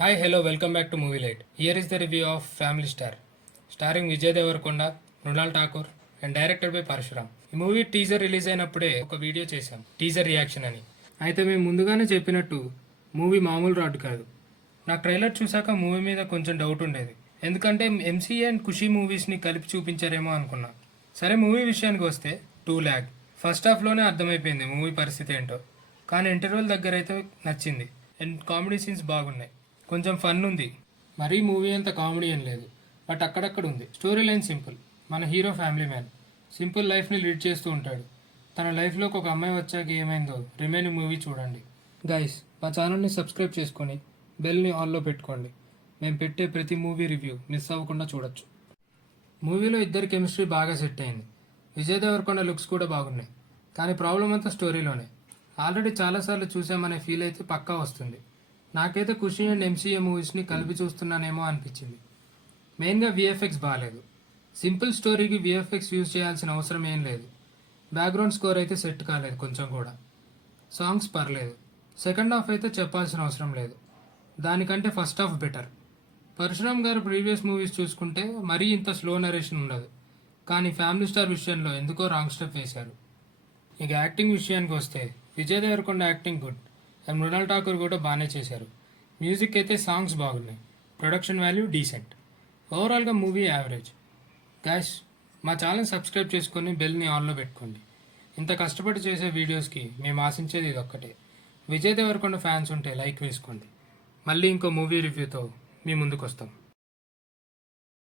Hi, hello, welcome back to Movie Light. Here is the review of Family Star, starring Vijay Devarkonda, Mrunal Thakur and directed by Parasuram. ఈ movie teaser release అయినప్పుడే ఒక video చేశాం, teaser reaction అని. అయితే మేము ముందుగానే చెప్పినట్టు మూవీ మామూలు రాడ్ కాదు. నాకు ట్రైలర్ చూసాక మూవీ మీద కొంచెం డౌట్ ఉండేది, ఎందుకంటే ఎంసీఏ అండ్ ఖుషీ మూవీస్ని కలిపి చూపించారేమో అనుకున్నా. సరే, మూవీ విషయానికి వస్తే 2 ల్యాక్ ఫస్ట్ హాఫ్లోనే అర్థమైపోయింది మూవీ పరిస్థితి ఏంటో. కానీ ఇంటర్వెల్ దగ్గర అయితే నచ్చింది అండ్ కామెడీ సీన్స్ బాగున్నాయి. కొంచెం ఫన్ ఉంది, మరీ మూవీ అంత కామెడీ ఏం లేదు, బట్ అక్కడక్కడ ఉంది. Story line simple. మన హీరో ఫ్యామిలీ మ్యాన్ సింపుల్ లైఫ్ని లీడ్ చేస్తూ ఉంటాడు. తన లైఫ్లోకి ఒక అమ్మాయి వచ్చాక ఏమైందో రిమైనింగ్ మూవీ చూడండి. గైస్, మా ఛానల్ని సబ్స్క్రైబ్ చేసుకొని బెల్ని ఆన్లో పెట్టుకోండి. మేము పెట్టే ప్రతి మూవీ రివ్యూ మిస్ అవ్వకుండా చూడొచ్చు. మూవీలో ఇద్దరి కెమిస్ట్రీ బాగా సెట్ అయింది. విజయ్ దేవరకొండ లుక్స్ కూడా బాగున్నాయి. కానీ ప్రాబ్లం అంతా స్టోరీలోనే. ఆల్రెడీ చాలాసార్లు చూసామనే ఫీల్ అయితే పక్కా వస్తుంది. నాకైతే ఖుషి అండ్ ఎంసీఏ మూవీస్ని కలిపి చూస్తున్నానేమో అనిపించింది. మెయిన్గా విఎఫ్ఎక్స్ బాగాలేదు. సింపుల్ స్టోరీకి విఎఫ్ఎక్స్ యూజ్ చేయాల్సిన అవసరం ఏం లేదు. బ్యాక్గ్రౌండ్ స్కోర్ అయితే సెట్ కాలేదు కొంచెం కూడా. సాంగ్స్ పర్లేదు. సెకండ్ హాఫ్ అయితే చెప్పాల్సిన అవసరం లేదు. దానికంటే ఫస్ట్ హాఫ్ బెటర్. పరశురామ్ గారు ప్రీవియస్ మూవీస్ చూసుకుంటే మరీ ఇంత స్లో నరేషన్ ఉండదు. కానీ ఫ్యామిలీ స్టార్ విషయంలో ఎందుకో రాంగ్ స్టెప్ వేశారు. ఇక యాక్టింగ్ విషయానికి వస్తే Vijay Deverakonda acting good and Mrunal Thakur కూడా బాగానే చేశారు. మ్యూజిక్ అయితే సాంగ్స్ బాగున్నాయి. Production value decent. ఓవరాల్గా మూవీ యావరేజ్. గ్యాస్, మా ఛానల్ సబ్స్క్రైబ్ చేసుకొని బెల్ని ఆన్లో పెట్టుకోండి. ఇంత కష్టపడి చేసే వీడియోస్కి మేము ఆశించేది ఇది ఒక్కటే. విజయ్ దేవరకొండ ఫ్యాన్స్ ఉంటే లైక్ వేసుకోండి. మళ్ళీ ఇంకో మూవీ రివ్యూతో మీ ముందుకు వస్తాం.